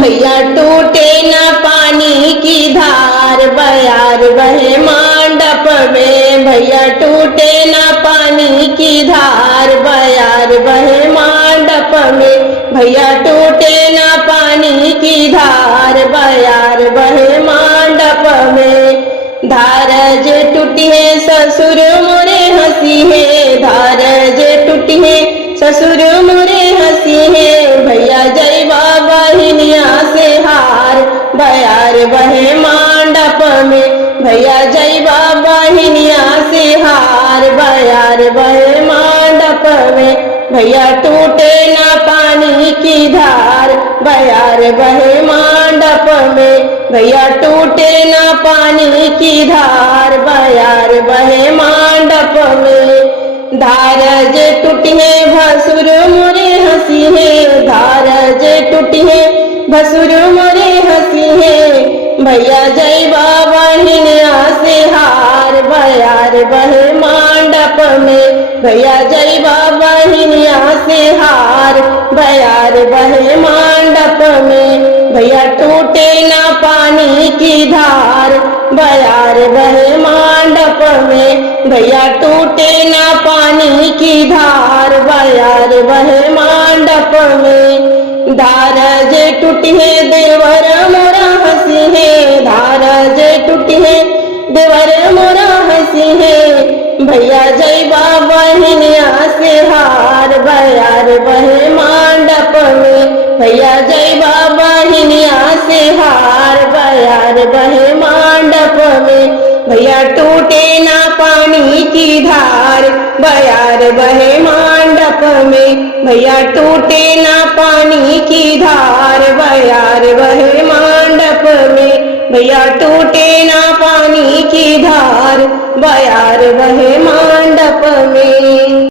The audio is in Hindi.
भैया टूटे ना पानी की धार, बयार बहे मंडप में। भैया टूटे ना पानी की धार, बयार बहे मंडप में। भैया टूटे ना पानी की धार, बयार बहे मंडप में। धार जे टूटी है ससुर मोरे हंसी है, धार जे टूटी है ससुर मोरे हंसी है। भैया जय बाबा हिनिया से हार, बयार बहे मंडप में। भैया जय बाबा हिनिया से हार, बयार बहे मंडप में। भैया टूटे ना पानी की धार, बयार बहे मंडप में। भैया टूटे ना पानी की धार, बयार बहे मंडप में। धार जे टूटी है भसुर मोरे हंसी है, धार जे टूटी है भसुर मोरे हंसी है। भैया जय बाबा हिनिया से हार, बयार बहे मंडप में। भैया जय बाबा हिनिया से हार, बयार बहे मंडप में। भैया टूटे ना पानी की धार, बयार बहे मंडप में। भैया टूटे ना पानी की धार, बयार बहे मंडप में। धार जे टूटी है देवर मोरा हंसी है, धार जे टूटी है देवर मोरा हंसी है। भैया जय बाबा हिनिया से हार, बयार बहे मंडप में। भैया जय बाबा हिनिया से हार, बयार बहे मंडप में। भैया टूटे ना पानी की धार, बयार बहे मंडप में। भैया टूटे ना पानी की धार, बयार बहे मंडप में। भैया टूटे ना पानी की धार, बयार बहे मंडप में।